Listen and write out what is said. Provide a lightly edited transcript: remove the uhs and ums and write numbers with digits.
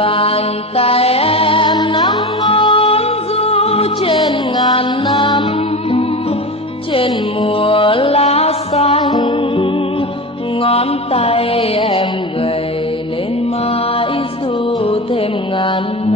bàn tay em nắm ngón du trên ngàn năm, trên mùa lá xanh. Ngón tay em gầy lên mãi du thêm ngàn